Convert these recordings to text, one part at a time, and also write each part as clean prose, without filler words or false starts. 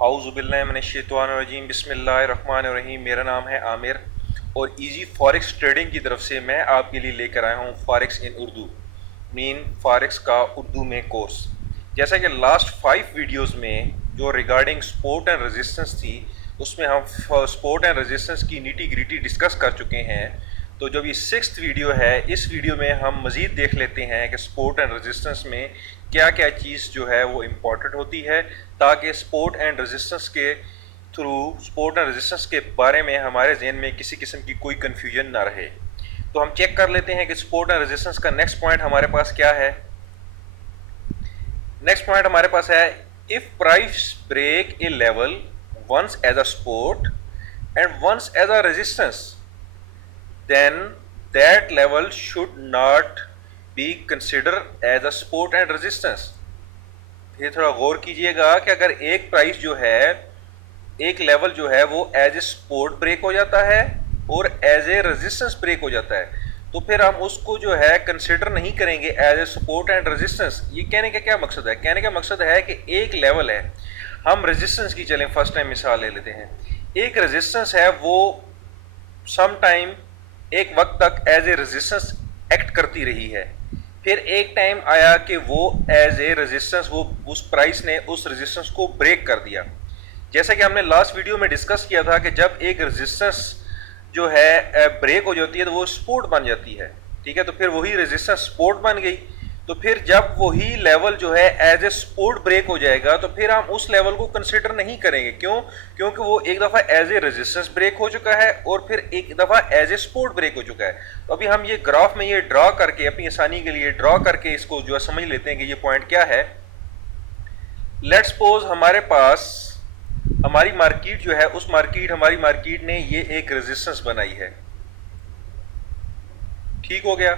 औज़ुबिल्लाहिमिनश्शैतानिर्रजीम बिस्मिल्लाहिर्रहमानिर्रहीम। मेरा नाम है आमिर और इजी फॉरेक्स ट्रेडिंग की तरफ से मैं आपके लिए लेकर आया हूँ फॉरेक्स इन उर्दू, मीन फॉरेक्स का उर्दू में कोर्स। जैसा कि लास्ट 5 वीडियोस में जो रिगार्डिंग सपोर्ट एंड रेजिस्टेंस थी, उसमें हम सपोर्ट एंड रेजिस्टेंस की नीटी ग्रिटी डिस्कस कर चुके हैं। तो जब ये 6th वीडियो है, इस वीडियो में हम मज़ीद देख लेते हैं कि सपोर्ट एंड रेजिस्टेंस में क्या क्या चीज़ जो है वो इम्पॉर्टेंट होती है, ताकि सपोर्ट एंड रेजिस्टेंस के थ्रू सपोर्ट एंड रेजिस्टेंस के बारे में हमारे जहन में किसी किस्म की कोई कन्फ्यूजन ना रहे। तो हम चेक कर लेते हैं कि सपोर्ट एंड रेजिस्टेंस का नेक्स्ट पॉइंट हमारे पास क्या है। नेक्स्ट पॉइंट हमारे पास है, if price break a level once as a support and once as a resistance, then that level should not be considered as a support and resistance। ये थोड़ा गौर कीजिएगा कि अगर एक प्राइस जो है, एक लेवल जो है वो एज ए सपोर्ट ब्रेक हो जाता है और एज ए रेजिस्टेंस ब्रेक हो जाता है, तो फिर हम उसको जो है कंसिडर नहीं करेंगे as a support and resistance. ये कहने का क्या मकसद है? कहने का मकसद है कि एक लेवल है, हम रेजिस्टेंस की चलें फर्स्ट टाइम मिसाल ले लेते हैं। एक रेजिस्टेंस है, वो सम टाइम एक वक्त तक एज ए रेजिस्टेंस एक्ट करती रही है, फिर एक टाइम आया कि वो एज ए रेजिस्टेंस, वो उस प्राइस ने उस रेजिस्टेंस को ब्रेक कर दिया। जैसा कि हमने लास्ट वीडियो में डिस्कस किया था कि जब एक रेजिस्टेंस जो है ब्रेक हो जाती है तो वो सपोर्ट बन जाती है, ठीक है। तो फिर वही रेजिस्टेंस सपोर्ट बन गई, तो फिर जब वही लेवल जो है एज ए सपोर्ट ब्रेक हो जाएगा तो फिर हम उस लेवल को कंसिडर नहीं करेंगे। क्यों? क्योंकि वो एक दफ़ा एज ए रेजिस्टेंस ब्रेक हो चुका है और फिर एक दफ़ा एज ए सपोर्ट ब्रेक हो चुका है। तो अभी हम ये ग्राफ में ये ड्रॉ करके, अपनी आसानी के लिए ड्रॉ करके इसको जो है समझ लेते हैं कि ये पॉइंट क्या है। लेट्स सपोज हमारे पास हमारी मार्केट जो है, उस हमारी मार्केट ने ये एक रेजिस्टेंस बनाई है, ठीक हो गया।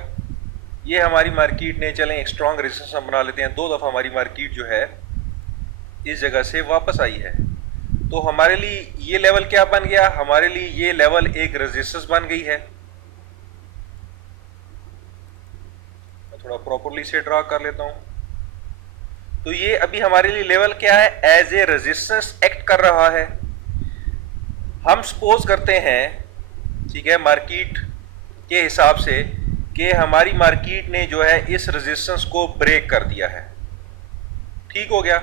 ये हमारी मार्केट ने, चलें एक स्ट्रॉन्ग रेजिस्टेंस हम बना लेते हैं। 2 दफ़ा हमारी मार्केट जो है इस जगह से वापस आई है, तो हमारे लिए ये लेवल क्या बन गया? हमारे लिए ये लेवल एक रेजिस्टेंस बन गई है। मैं थोड़ा प्रॉपरली से ड्रा कर लेता हूं। तो ये अभी हमारे लिए लेवल क्या है? एज ए रेजिस्टेंस एक्ट कर रहा है। हम सपोज करते हैं, ठीक है, मार्केट के हिसाब से कि हमारी मार्केट ने जो है इस रेजिस्टेंस को ब्रेक कर दिया है, ठीक हो गया।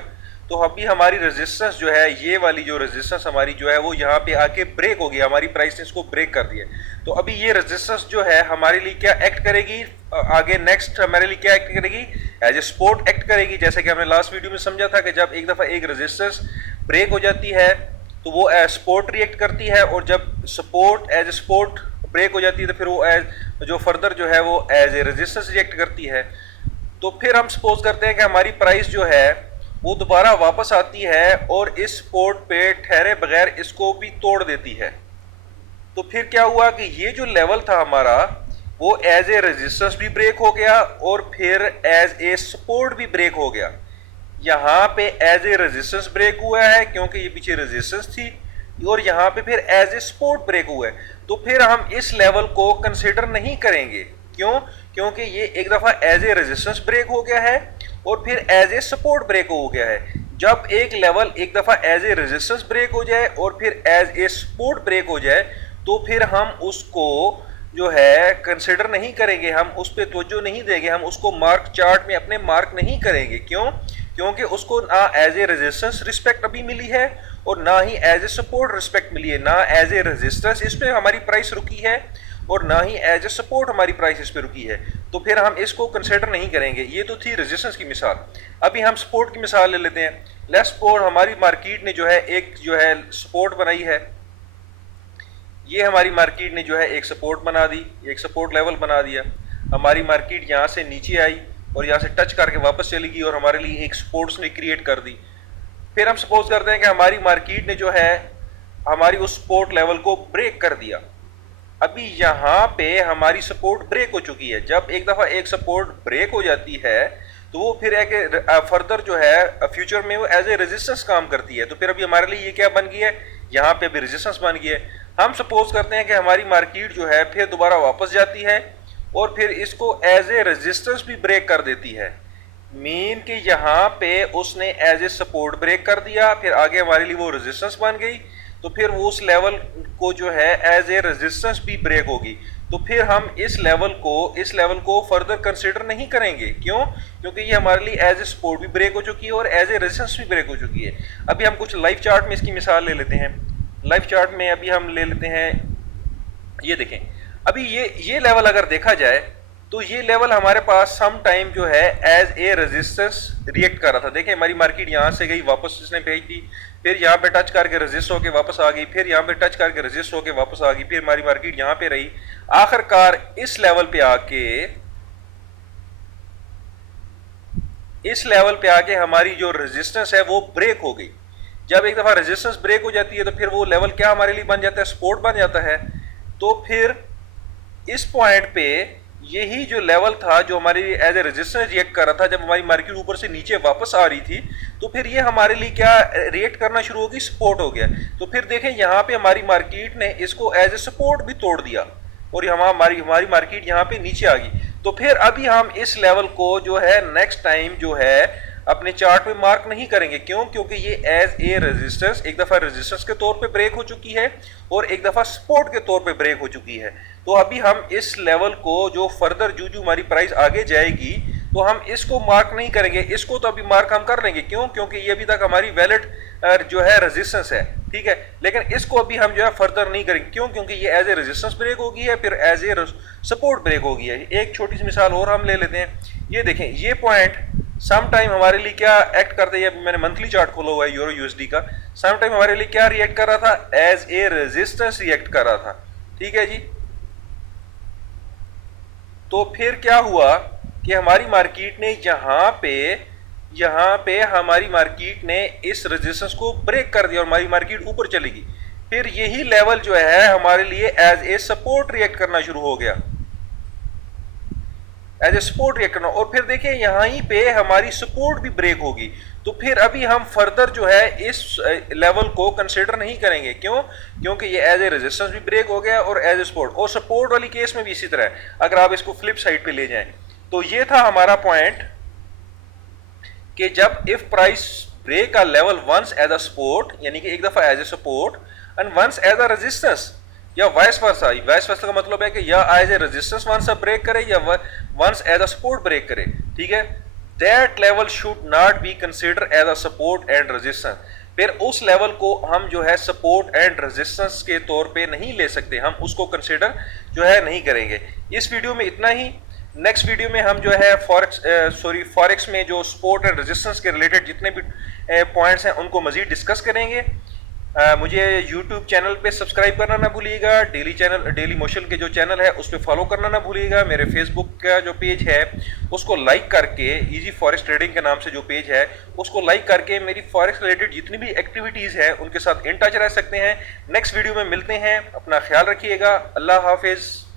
तो अभी हमारी रेजिस्टेंस जो है, ये वाली जो रेजिस्टेंस हमारी जो है वो यहाँ पे आके ब्रेक हो गई, हमारी प्राइस ने इसको ब्रेक कर दिया। तो अभी ये रेजिस्टेंस जो है हमारे लिए क्या एक्ट करेगी? आगे नेक्स्ट हमारे लिए क्या एक्ट करेगी? एज ए सपोर्ट एक्ट करेगी। जैसे कि हमने लास्ट वीडियो में समझा था कि जब एक दफ़ा एक रेजिस्टेंस ब्रेक हो जाती है तो वो एज सपोर्ट रिएक्ट करती है, और जब support as a support break हो जाती है तो फिर वो एज जो फर्दर जो है वो एज ए रेजिस्टेंस रिएक्ट करती है। तो फिर हम सपोज करते हैं कि हमारी प्राइस जो है वो दोबारा वापस आती है और इस सपोर्ट पे ठहरे बगैर इसको भी तोड़ देती है। तो फिर क्या हुआ कि ये जो लेवल था हमारा, वो एज ए रेजिस्टेंस भी ब्रेक हो गया और फिर एज ए सपोर्ट भी ब्रेक हो गया। यहाँ पे एज ए रेजिस्टेंस ब्रेक हुआ है क्योंकि ये पीछे रेजिस्टेंस थी, और यहाँ पे फिर एज ए सपोर्ट ब्रेक हुआ है। तो फिर हम इस लेवल को कंसिडर नहीं करेंगे। क्यों? क्योंकि ये एक दफ़ा एज ए रेजिस्टेंस ब्रेक हो गया है और फिर एज ए सपोर्ट ब्रेक हो गया है। जब एक लेवल एक दफ़ा एज ए रेजिस्टेंस ब्रेक हो जाए और फिर एज ए सपोर्ट ब्रेक हो जाए, तो फिर हम उसको जो है कंसिडर नहीं करेंगे, हम उस पर तवज्जो नहीं देंगे, हम उसको मार्क चार्ट में अपने मार्क नहीं करेंगे। क्यों? क्योंकि उसको ना एज ए रेजिस्टेंस रिस्पेक्ट अभी मिली है और ना ही एज ए सपोर्ट रिस्पेक्ट मिली है। ना एज ए रेजिस्टेंस इस पे हमारी प्राइस रुकी है और ना ही एज ए सपोर्ट हमारी प्राइस इस पे रुकी है, तो फिर हम इसको कंसिडर नहीं करेंगे। ये तो थी रेजिस्टेंस की मिसाल। अभी हम सपोर्ट की मिसाल ले लेते हैं। लेट्स सपोज हमारी मार्केट ने जो है एक जो है सपोर्ट बनाई है, ये हमारी मार्केट ने जो है एक सपोर्ट बना दी, एक सपोर्ट लेवल बना दिया। हमारी मार्केट यहाँ से नीचे आई और यहाँ से टच करके वापस चली गई और हमारे लिए एक सपोर्ट्स ने क्रिएट कर दी। फिर हम सपोज करते हैं कि हमारी मार्केट ने जो है हमारी उस सपोर्ट लेवल को ब्रेक कर दिया। अभी यहाँ पे हमारी सपोर्ट ब्रेक हो चुकी है। जब एक दफ़ा एक सपोर्ट ब्रेक हो जाती है तो वो फिर एक फर्दर जो है फ्यूचर में वो एज ए रेजिस्टेंस काम करती है। तो फिर अभी हमारे लिए ये क्या बन गई है? यहाँ पे अभी रेजिस्टेंस बन गई है। हम सपोज करते हैं कि हमारी मार्केट जो है फिर दोबारा वापस जाती है और फिर इसको एज ए रेजिस्टेंस भी ब्रेक कर देती है। मीन कि यहाँ पे उसने एज ए सपोर्ट ब्रेक कर दिया, फिर आगे हमारे लिए वो रेजिस्टेंस बन गई, तो फिर वो उस लेवल को जो है एज ए रेजिस्टेंस भी ब्रेक होगी। तो फिर हम इस लेवल को फर्दर कंसिडर नहीं करेंगे। क्यों? क्योंकि ये हमारे लिए एज ए सपोर्ट भी ब्रेक हो चुकी है और एज ए रेजिस्टेंस भी ब्रेक हो चुकी है। अभी हम कुछ लाइव चार्ट में इसकी मिसाल ले लेते हैं। लाइव चार्ट में अभी हम ले लेते हैं, ये देखें, अभी ये लेवल अगर देखा जाए तो ये लेवल हमारे पास सम टाइम जो है एज ए रेजिस्टेंस रिएक्ट कर रहा था। देखें हमारी मार्केट यहाँ से गई, वापस इसने भेज दी, फिर यहाँ पे टच करके रेजिस्ट होके वापस आ गई, फिर यहाँ पे टच करके रेजिस्ट होके वापस आ गई, फिर हमारी मार्केट यहाँ पे रही, आखिरकार इस लेवल पे आके हमारी जो रेजिस्टेंस है वो ब्रेक हो गई। जब एक दफा रेजिस्टेंस ब्रेक हो जाती है तो फिर वो लेवल क्या हमारे लिए बन जाता है? सपोर्ट बन जाता है। तो फिर इस पॉइंट पे यही जो लेवल था जो हमारी एज ए रेजिस्टेंस रिएक्ट कर रहा था, जब हमारी मार्केट ऊपर से नीचे वापस आ रही थी, तो फिर ये हमारे लिए क्या रिएक्ट करना शुरू होगी? सपोर्ट हो गया। तो फिर देखें यहाँ पे हमारी मार्केट ने इसको एज ए सपोर्ट भी तोड़ दिया और हमारी मार्केट यहाँ पे नीचे आ गई। तो फिर अभी हम इस लेवल को जो है नेक्स्ट टाइम जो है अपने चार्ट पे मार्क नहीं करेंगे। क्यों? क्योंकि ये एज ए रेजिस्टेंस एक दफा रेजिस्टेंस के तौर पे ब्रेक हो चुकी है और एक दफा सपोर्ट के तौर पे ब्रेक हो चुकी है। तो अभी हम इस लेवल को जो फर्दर जो हमारी प्राइस आगे जाएगी तो हम इसको मार्क नहीं करेंगे, इसको तो अभी मार्क हम कर लेंगे। क्यों? क्योंकि ये अभी तक हमारी वैलिड जो है रेजिस्टेंस है, ठीक है, लेकिन इसको अभी हम जो है फर्दर नहीं करेंगे। क्यों? क्योंकि ये एज ए रेजिस्टेंस ब्रेक हो गई है, फिर एज ए सपोर्ट ब्रेक हो गई है। एक छोटी सी मिसाल और हम ले लेते हैं। ये देखें, ये पॉइंट सम टाइम हमारे लिए क्या एक्ट करते हैं? मैंने मंथली चार्ट खोला हुआ है यूरो यूएसडी का। सम टाइम हमारे लिए क्या रिएक्ट कर रहा था? एज ए रेजिस्टेंस रिएक्ट कर रहा था, ठीक है जी। तो फिर क्या हुआ कि हमारी मार्केट ने यहाँ पे हमारी मार्केट ने इस रेजिस्टेंस को ब्रेक कर दिया और हमारी मार्केट ऊपर चली गई। फिर यही लेवल जो है हमारे लिए एज ए सपोर्ट रिएक्ट करना शुरू हो गया, एज ए सपोर्ट रिएक्ट करना। और फिर देखिए यहीं पे हमारी सपोर्ट भी ब्रेक होगी। तो फिर अभी हम फर्दर जो है इस लेवल को कंसिडर नहीं करेंगे। क्यों? क्योंकि ये एज ए रेजिस्टेंस भी ब्रेक हो गया और एज ए सपोर्ट, और सपोर्ट वाली केस में भी इसी तरह है। अगर आप इसको फ्लिप साइड पे ले जाएं तो ये था हमारा पॉइंट कि जब if price break a level once as a support, यानी कि एक दफा as a support and once as a resistance, या वाइस वर्सा। वाइस वर्सा का मतलब है कि या as a resistance once a break करे या once as a support break करे, ठीक है। That level should not be consider as a support and resistance. फिर उस लेवल को हम जो है सपोर्ट एंड रेजिस्टेंस के तौर पे नहीं ले सकते, हम उसको कंसिडर जो है नहीं करेंगे। इस वीडियो में इतना ही। नेक्स्ट वीडियो में हम जो है फॉरेक्स में जो सपोर्ट एंड रेजिस्टेंस के रिलेटेड जितने भी पॉइंट्स हैं उनको मजीद डिस्कस करेंगे। मुझे YouTube चैनल पे सब्सक्राइब करना ना भूलिएगा। डेली मोशन के जो चैनल है उस पर फॉलो करना ना भूलिएगा। मेरे फेसबुक का जो पेज है उसको लाइक करके, इजी फॉरेक्स ट्रेडिंग के नाम से जो पेज है उसको लाइक करके मेरी फॉरेक्स रिलेटेड जितनी भी एक्टिविटीज़ हैं उनके साथ इन टच रह सकते हैं। नेक्स्ट वीडियो में मिलते हैं, अपना ख्याल रखिएगा। अल्लाह हाफिज़।